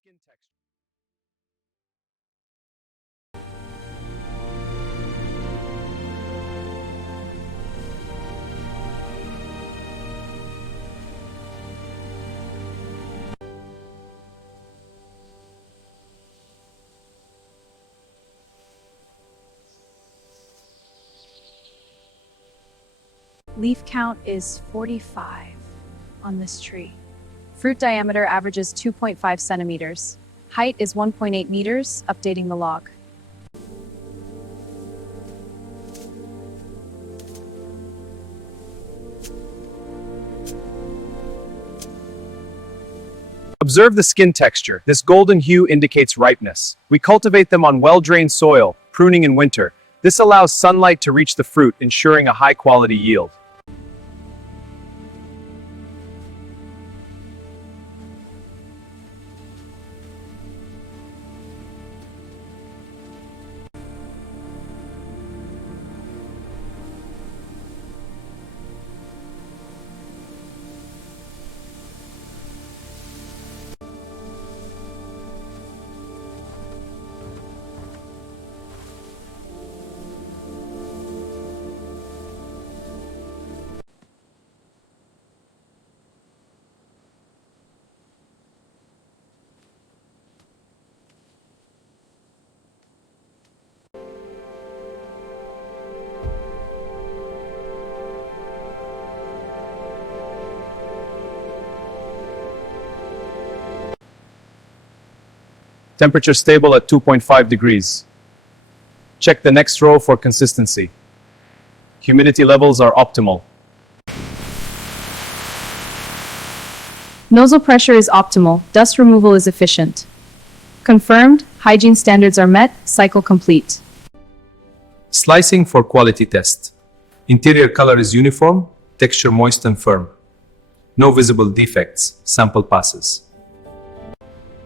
skin texture. Leaf count is 45 on this tree. Fruit diameter averages 2.5 centimeters. Height is 1.8 meters, updating the log. Observe the skin texture. This golden hue indicates ripeness. We cultivate them on well-drained soil, pruning in winter. This allows sunlight to reach the fruit, ensuring a high-quality yield. Temperature stable at 2.5 degrees. Check the next row for consistency. Humidity levels are optimal. Nozzle pressure is optimal. Dust removal is efficient. Confirmed. Hygiene standards are met. Cycle complete. Slicing for quality test. Interior color is uniform, texture moist and firm. No visible defects. Sample passes.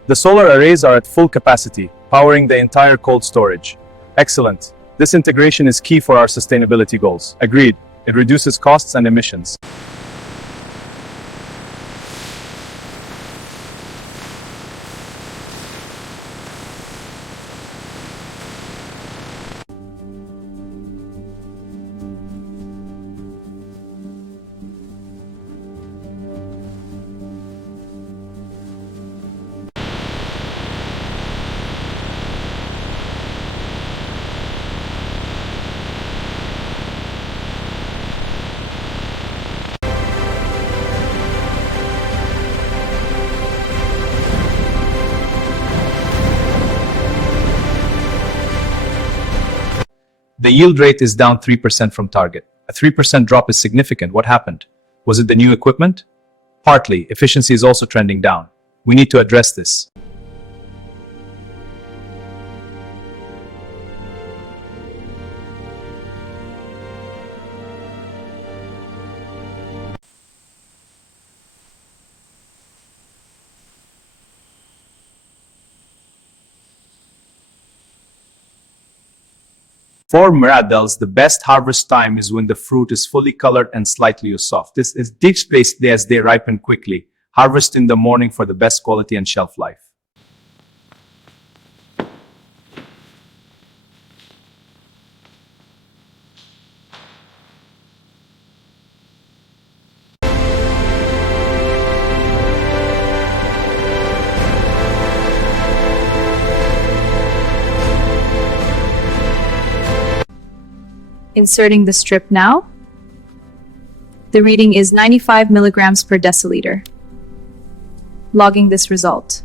The solar arrays are at full capacity, powering the entire cold storage. Excellent. This integration is key for our sustainability goals. Agreed. It reduces costs and emissions. The yield rate is down 3% from target. A 3% drop is significant. What happened? Was it the new equipment? Partly. Efficiency is also trending down. We need to address this. For Mirabelles, the best harvest time is when the fruit is fully colored and slightly soft. This is deep space as they ripen quickly. Harvest in the morning for the best quality and shelf life. Inserting the strip now. The reading is 95 milligrams per deciliter. Logging this result.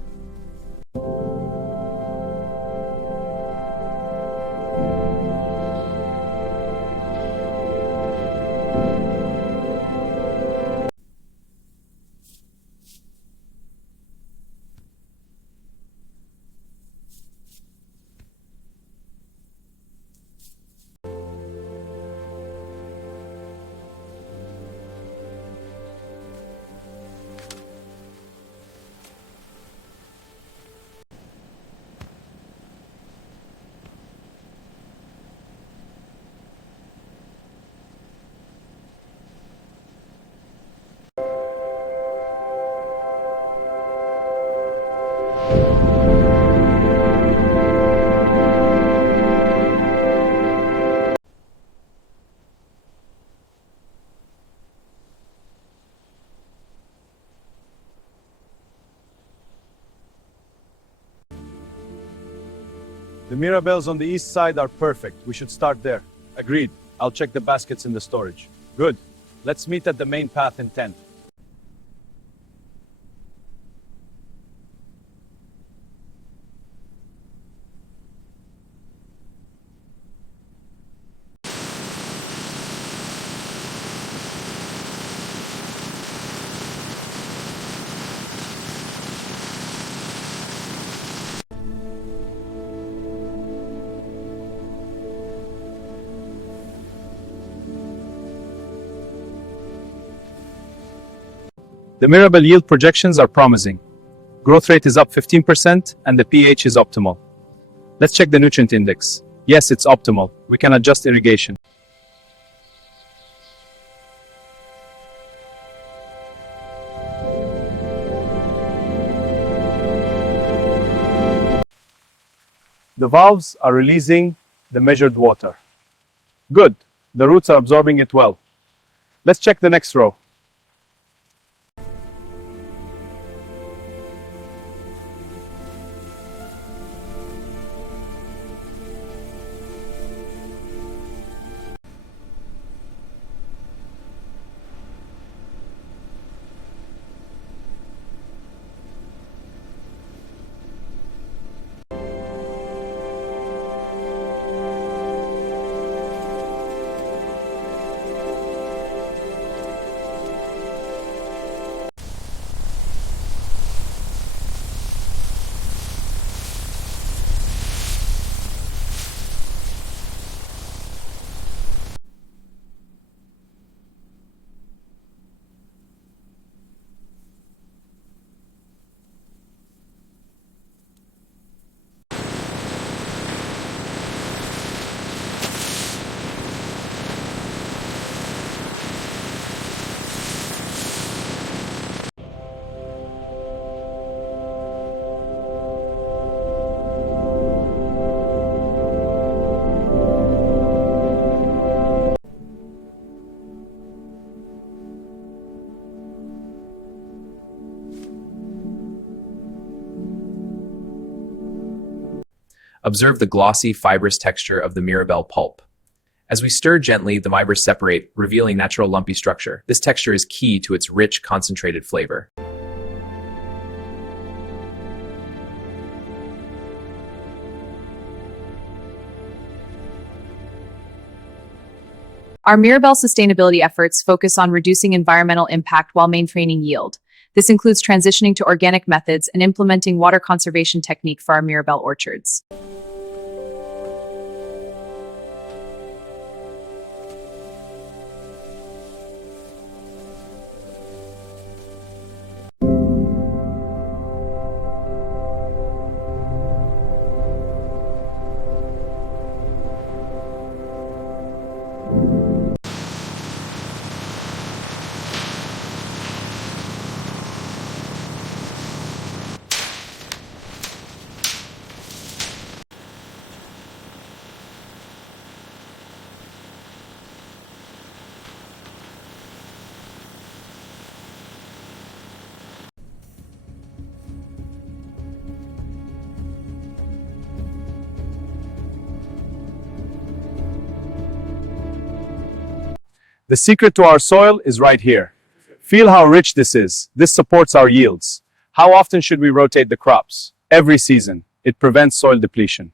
The Mirabelles on the east side are perfect. We should start there. Agreed. I'll check the baskets in the storage. Good. Let's meet at the main path in 10. The Mirabelle yield projections are promising. Growth rate is up 15% and the pH is optimal. Let's check the nutrient index. Yes, it's optimal. We can adjust irrigation. The valves are releasing the measured water. Good. The roots are absorbing it well. Let's check the next row. Observe the glossy, fibrous texture of the Mirabelle pulp. As we stir gently, the fibers separate, revealing natural lumpy structure. This texture is key to its rich, concentrated flavor. Our Mirabelle sustainability efforts focus on reducing environmental impact while maintaining yield. This includes transitioning to organic methods and implementing water conservation technique for our Mirabelle orchards. The secret to our soil is right here. Feel how rich this is. This supports our yields. How often should we rotate the crops? Every season. It prevents soil depletion.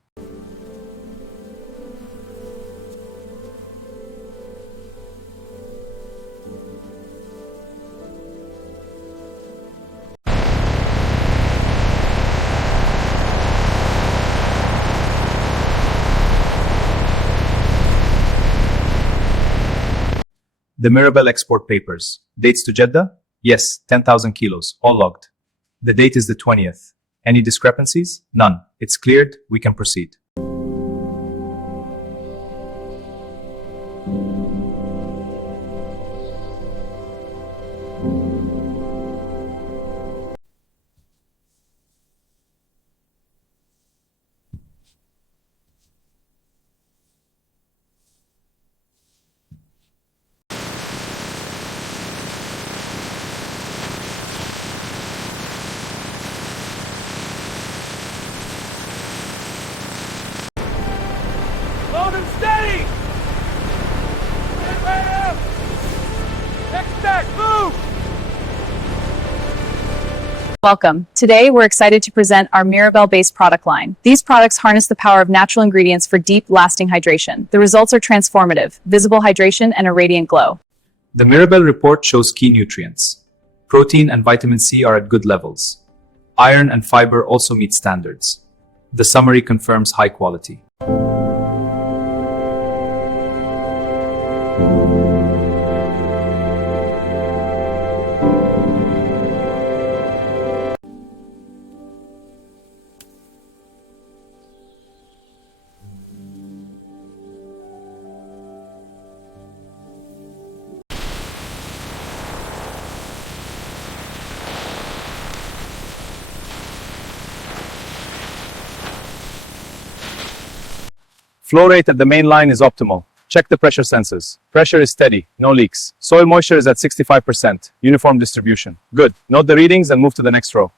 The Mirabelle export papers. Dates to Jeddah? Yes, 10,000 kilos, all logged. The date is the 20th. Any discrepancies? None. It's cleared. We can proceed. Welcome. Today, we're excited to present our Mirabelle-based product line. These products harness the power of natural ingredients for deep, lasting hydration. The results are transformative, visible hydration and a radiant glow. The Mirabelle report shows key nutrients. Protein and vitamin C are at good levels. Iron and fiber also meet standards. The summary confirms high quality. Flow rate at the main line is optimal. Check the pressure sensors. Pressure is steady, no leaks. Soil moisture is at 65%. Uniform distribution. Good. Note the readings and move to the next row.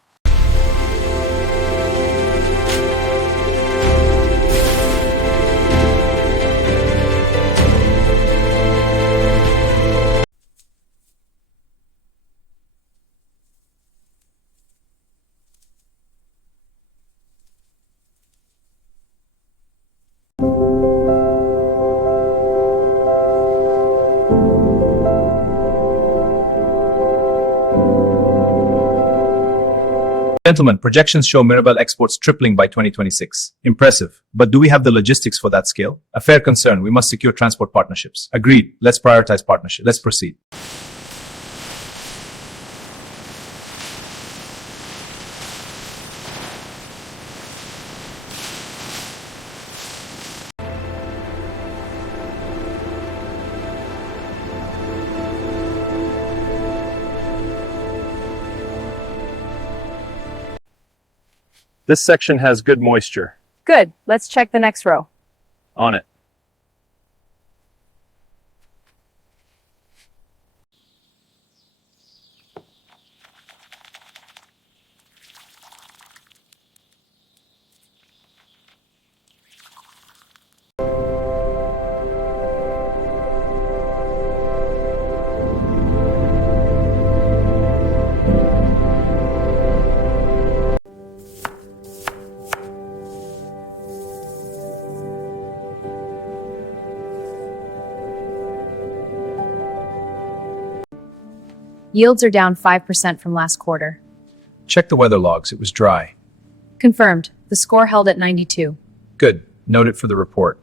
Gentlemen, projections show Mirabelle exports tripling by 2026. Impressive. But do we have the logistics for that scale? A fair concern. We must secure transport partnerships. Agreed. Let's prioritize partnership. Let's proceed. This section has good moisture. Good. Let's check the next row. On it. Yields are down 5% from last quarter. Check the weather logs. It was dry. Confirmed. The score held at 92. Good. Note it for the report.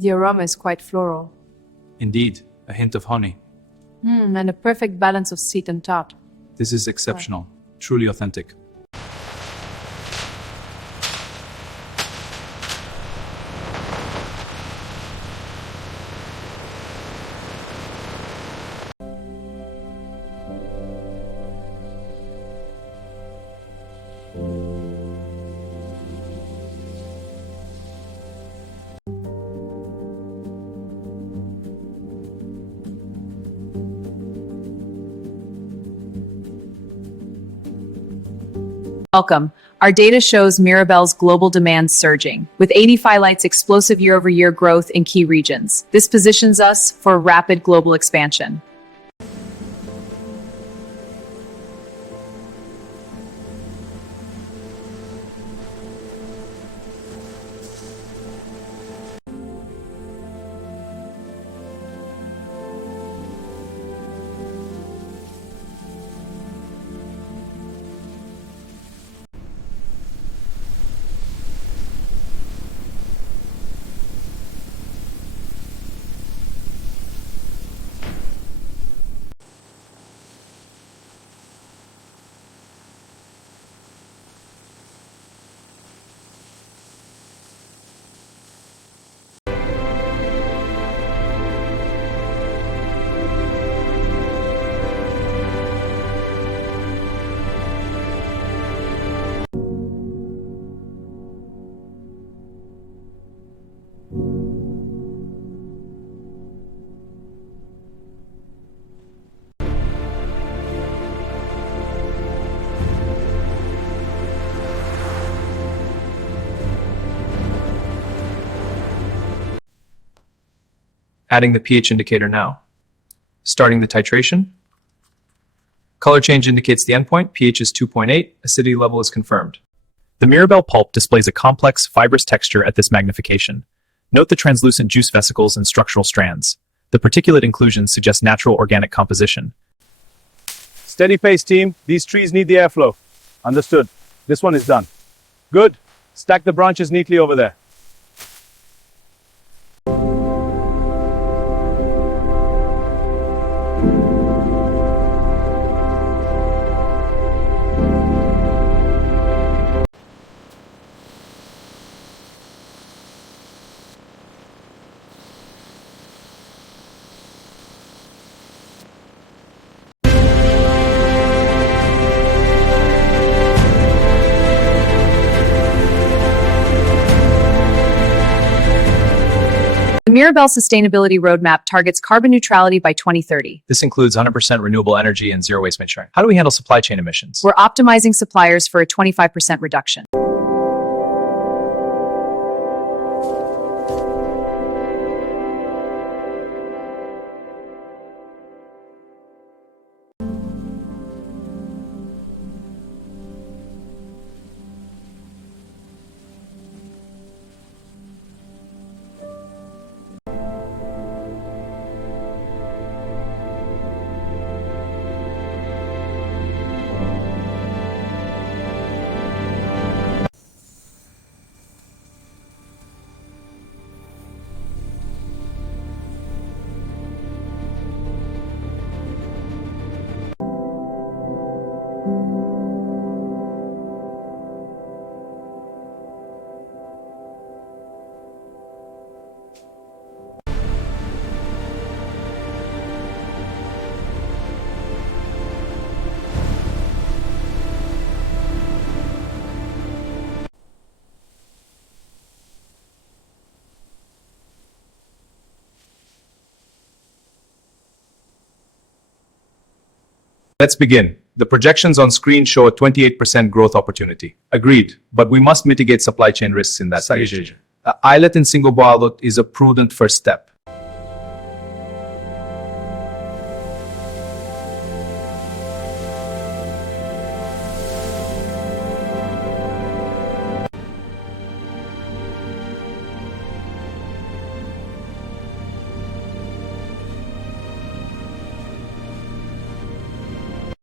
The aroma is quite floral. Indeed, a hint of honey. And a perfect balance of sweet and tart. This is exceptional. Truly authentic. Welcome. Our data shows Mirabelle's global demand surging, with 80 phyllites explosive year-over-year growth in key regions. This positions us for rapid global expansion. Adding the pH indicator now. Starting the titration. Color change indicates the endpoint. pH is 2.8. Acidity level is confirmed. The Mirabelle pulp displays a complex, fibrous texture at this magnification. Note the translucent juice vesicles and structural strands. The particulate inclusions suggest natural organic composition. Steady pace, team. These trees need the airflow. Understood. This one is done. Good. Stack the branches neatly over there. The Mirabelle Sustainability Roadmap targets carbon neutrality by 2030. This includes 100% renewable energy and zero waste manufacturing. How do we handle supply chain emissions? We're optimizing suppliers for a 25% reduction. Let's begin. The projections on screen show a 28% growth opportunity. Agreed, but we must mitigate supply chain risks in that region. Islet in single boiled is a prudent first step.